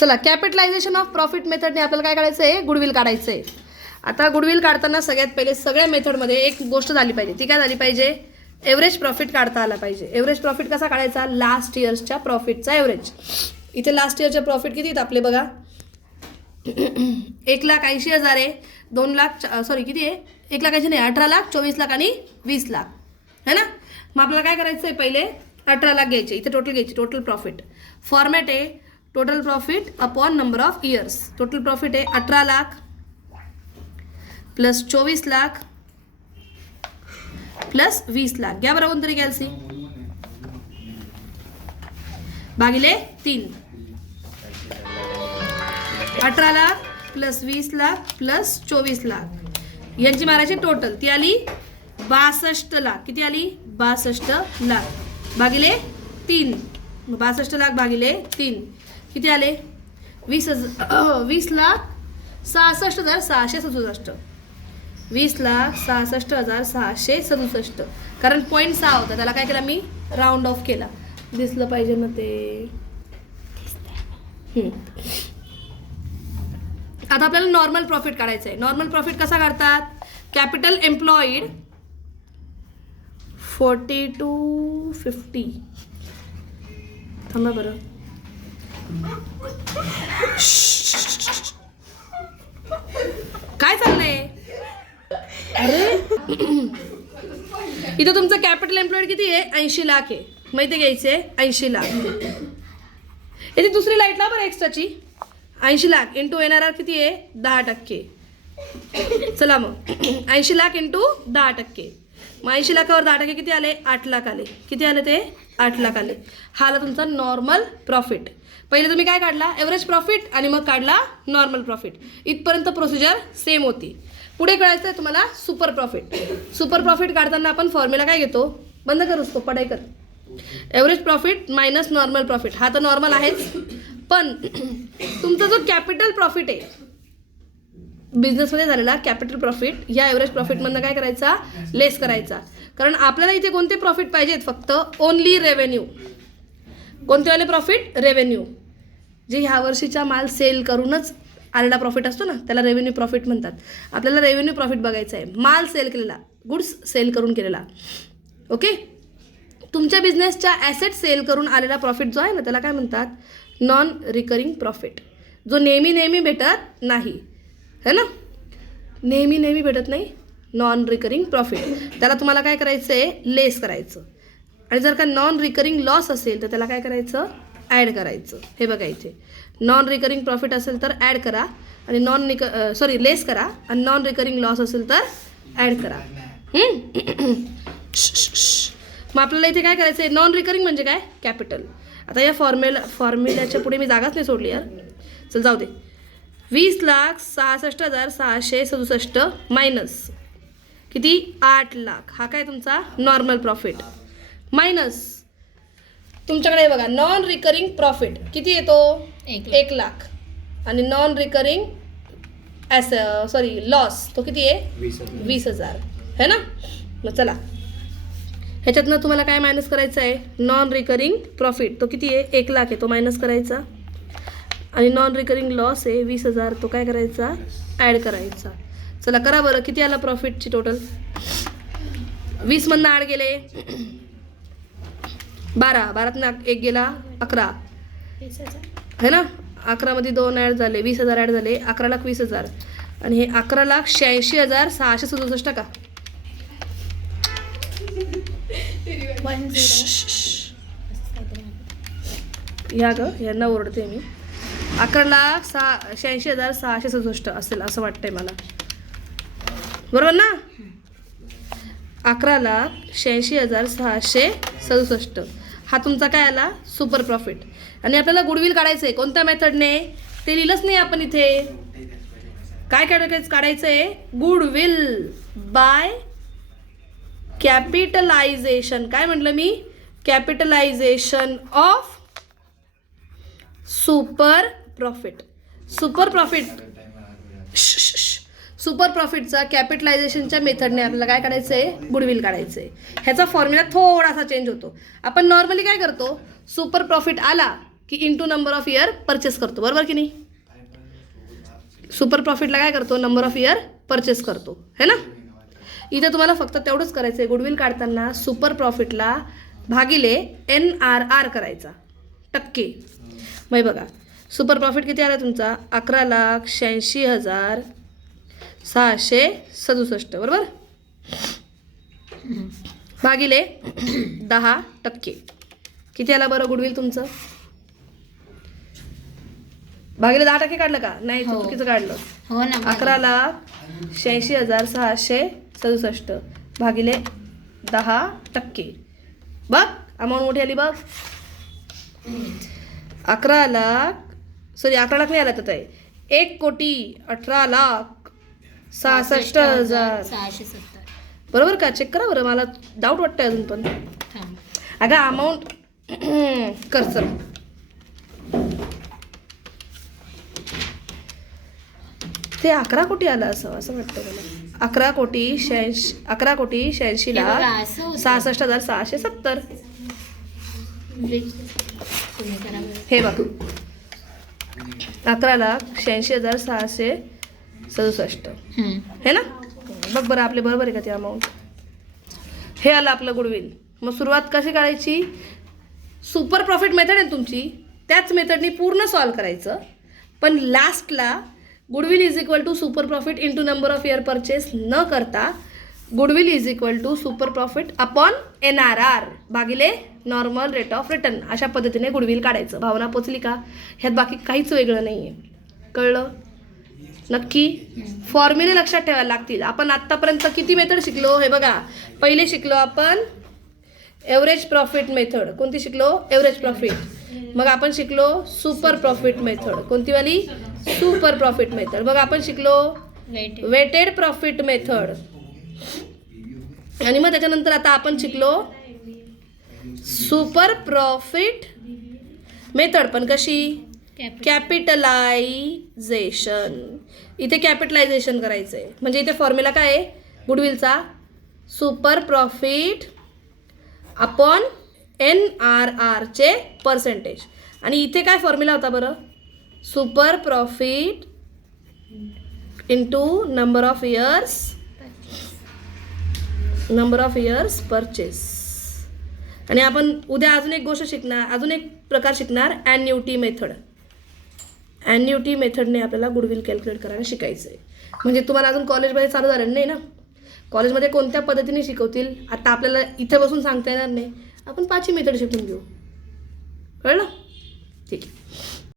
चला, capitalisation of profit मेथडने आपल्याला काय काढायचं आहे, गुडविल काढायचं आहे. आता गुडविल काढताना सगळ्यात पहिले सगळ्या मेथडमध्ये एक गोष्ट झाली पाहिजे. ती काय झाली पाहिजे, एव्हरेज प्रॉफिट काढता आला पाहिजे. एव्हरेज प्रॉफिट कसा काढायचा, लास्ट इयर्सच्या प्रॉफिटचा एव्हरेज. इथे लास्ट इयरचे प्रॉफिट किती आहेत आपले बघा, 1,80,000 आहे, 2 लाख सॉरी किती आहे, 1,80,000 नाही, 18 लाख, 24 लाख आणि 20 लाख है ना. मग आपल्याला काय करायचं आहे, पहिले 18 लाख घ्यायचे, इथे टोटल घ्यायची, टोटल प्रॉफिट. फॉर्मॅट आहे total profit upon number of years. Total profit आहे 18 लाख प्लस 24 लाख प्लस 20 लाख. घ्या बरं कोणतरी कॅल्सी, भागिले 3. 18 लाख प्लस 20 लाख प्लस 24 लाख यांची मारायची टोटल, ती आली 62 लाख. किती आली, 62 लाख भागिले 3. 62 लाख भागिले 3 किती आले, 20,66,667. 20,66,667. कारण 0.6 होता, त्याला काय केला मी, राऊंड ऑफ केला. दिसलं पाहिजे ना ते. आता आपल्याला नॉर्मल प्रॉफिट काढायचं आहे. नॉर्मल प्रॉफिट कसा काढतात, कॅपिटल एम्प्लॉईड 4250. थांबा बरं, काय चाललंय, अरे इथं तुमचं कॅपिटल एम्प्लॉईड किती आहे, 80 लाख आहे, माहिती घ्यायचे 80 लाख. इथे दुसरी लाईट ला बरं एक्स्ट्राची, 80 लाख इंटू NRR किती आहे, 10%. चला मग 80 लाख इंटू 10%. मग 80 लाखावर 10% किती आले, 8 लाख आले. किती आले ते, 8 लाख आले. हा आला तुमचा नॉर्मल प्रॉफिट. पहिले तुम्ही काय काढला, एव्हरेज प्रॉफिट आणि मग काढला नॉर्मल प्रॉफिट. इथपर्यंत प्रोसिजर सेम होती. पुढे कळायचं आहे तुम्हाला सुपर प्रॉफिट. सुपर प्रॉफिट काढताना आपण फॉर्म्युला काय घेतो, बंद कर उसको, पढाई कर. Average profit minus normal profit. हा तर नॉर्मल आहेच, पण तुमचा जो कॅपिटल प्रॉफिट आहे बिझनेसमध्ये झालेला कॅपिटल प्रॉफिट, या एव्हरेज प्रॉफिटमधनं काय करायचा, लेस करायचा. कारण आपल्याला इथे कोणते प्रॉफिट पाहिजेत, फक्त ओनली रेव्हेन्यू. कोणते वाले प्रॉफिट, रेव्हेन्यू. जे ह्या वर्षीचा माल सेल करूनच आलेला प्रॉफिट असतो ना, त्याला रेव्हेन्यू प्रॉफिट म्हणतात. आपल्याला रेव्हेन्यू प्रॉफिट बघायचं आहे, माल सेल केलेला, गुड्स सेल करून केलेला. ओके, तुमच्या बिझनेसच्या ॲसेट सेल करून आलेला प्रॉफिट जो आहे ना, त्याला काय म्हणतात, नॉन रिकरिंग प्रॉफिट. जो नेहमी भेटत नाही है ना, नेहमी भेटत नाही, नॉन रिकरिंग प्रॉफिट. त्याला तुम्हाला काय करायचं आहे, लेस करायचं. आणि जर का नॉन रिकरिंग लॉस असेल तर त्याला काय करायचं, ॲड करायचं. हे बघा इथे नॉन रिकरिंग प्रॉफिट असेल तर ॲड करा, आणि लेस करा, आणि नॉन रिकरिंग लॉस असेल तर ॲड करा. मग आपल्याला इथे काय करायचं आहे, नॉन रिकरिंग म्हणजे काय, कॅपिटल. आता या फॉर्म्युल्याच्या पुढे मी जागाच नाही सोडली यार, चल जाऊ दे. 20,66,667 मायनस किती, 8 लाख. हा काय तुमचा नॉर्मल प्रॉफिट. मायनस तुमच्याकडे बघा नॉन रिकरिंग प्रॉफिट किती येतो, 1 लाख. आणि नॉन रिकरिंग लॉस तो किती आहे, 20,000 है ना. मग चला ह्याच्यातनं तुम्हाला काय मायनस करायचं आहे, नॉन रिकरिंग प्रॉफिट तो किती आहे, 1 लाख आहे, तो मायनस करायचा. आणि नॉन रिकरिंग लॉस आहे 20,000, तो काय करायचा, ॲड करायचा. चला करा बरं, किती आला प्रॉफिटची टोटल, 20मधनं 8 गेले 12, 12तनं 1 गेला 11 है ना. 11मध्ये 2 ॲड झाले, 20,000 ॲड झाले, 11,20,000. आणि हे 11,86,667 का, या ग यांना ओरडते मी. 11,86,667 असेल असं वाटतंय मला, बरोबर ना. 11,86,667 हा तुमचा काय आला, सुपर प्रॉफिट. आणि आपल्याला गुडविल काढायचं आहे, कोणत्या मेथडने ते लिहिलंच नाही आपण इथे. काय काढायचं आहे, गुडविल बाय कॅपिटलायझेशन. काय म्हटलं मी, capitalization of super profit. Super प्रॉफिटचा कॅपिटलायझेशनच्या मेथडने आपल्याला काय काढायचं आहे, गुडविल काढायचं आहे. ह्याचा फॉर्म्युला थोडासा चेंज होतो. आपण नॉर्मली काय करतो, सुपर प्रॉफिट आला की into number of year purchase करतो, बरोबर की नाही. सुपर प्रॉफिटला काय करतो, नंबर ऑफ इयर परचेस करतो, है ना. इथे तुम्हाला फक्त तेवढंच करायचं आहे, गुडविल काढताना सुपर प्रॉफिटला भागिले NRR करायचा टक्के. मग बघा सुपर प्रॉफिट किती आला तुमचा, 11,86,667, बरोबर, भागिले 10%. किती आला बरं गुडविल तुमचं, भागिले 10% काढलं का, नाही चुकीचं काढलं. हो ना. 11,86,667 भागिले 10%. बघ अमाऊंट मोठी आली बघ. 11 लाख नाही आला तर 1,18,66,000, 670. बरोबर का. चेक करा बरं, मला डाऊट वाटतंय अजून पण. अगं अमाऊंट कर चल. ते 11 कोटी आलं असं वाटतं मला. 11,86,00,667. हे बघ 11,86,667 हे ना. बघ बरं आपले बरोबर आहे का ते अमाऊंट. हे आलं आपलं गुडविल. मग सुरुवात कशी करायची, सुपर प्रॉफिट मेथड आहे तुमची, त्याच मेथडनी पूर्ण सॉल्व करायचं. पण लास्टला goodwill is equal to super profit into number of year purchase न करता goodwill is equal to super profit upon NRR भागिले नॉर्मल रेट ऑफ रिटर्न, अशा पद्धतीने गुडविल काढायचं. भावना पोचली का, ह्यात बाकी काहीच वेगळं नाही आहे, कळलं नक्की. फॉर्म्युले लक्षात ठेवायला लागतील. आपण आत्तापर्यंत किती मेथड शिकलो, हे बघा. पहिले शिकलो आपण एव्हरेज प्रॉफिट मेथड, कोणती शिकलो, एव्हरेज प्रॉफिट. मग आपण शिकलो सुपर प्रॉफिट मेथड, कोणती वाली, सुपर प्रॉफिट मेथड. मग आपण शिकलो वेटेड प्रॉफिट मेथड. आणि मग त्याच्यानंतर आता आपण शिकलो सुपर प्रॉफिट मेथड, पण कशी, कॅपिटलायझेशन. इथे कॅपिटलायझेशन करायचं आहे, म्हणजे इथे फॉर्म्युला काय आहे गुडविलचा, सुपर प्रॉफिट अपॉन NRR चे पर्सेंटेज. आणि इथे काय फॉर्म्युला होता बरं, super profit into number of years purchase. आणि आपण उद्या अजून एक गोष्ट शिकणार, अजून एक प्रकार शिकणार, ॲन्युटी मेथड. ॲन्युटी मेथडने आपल्याला गुडविल कॅल्क्युलेट करायला शिकायचं आहे. म्हणजे तुम्हाला अजून कॉलेजमध्ये चालू झालं नाही ना, कॉलेजमध्ये कोणत्या पद्धतीने शिकवतील आता आपल्याला इथे बसून सांगता येणार नाही. आपण 5ही मेथड शिकून घेऊ, कळलं, ठीक आहे.